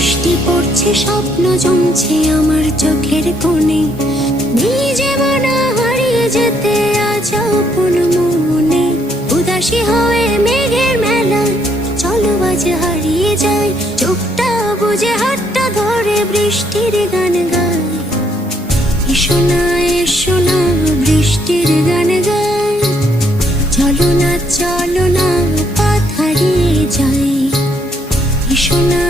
বৃষ্টি পড়ছে, স্বপ্ন জমছে আমার চোখের কোণে, নিজে মনা হারিয়ে যেতে আজ আপন মনে। উদাসী হয়ে মেঘের মেলা, চলো আজ হারিয়ে যাই, চোখটা বুঝে হাতটা ধরে বৃষ্টির গান গাই। এসো না এসো না বৃষ্টির গান গাই, চলো না পথ হারিয়ে যাই। এসো না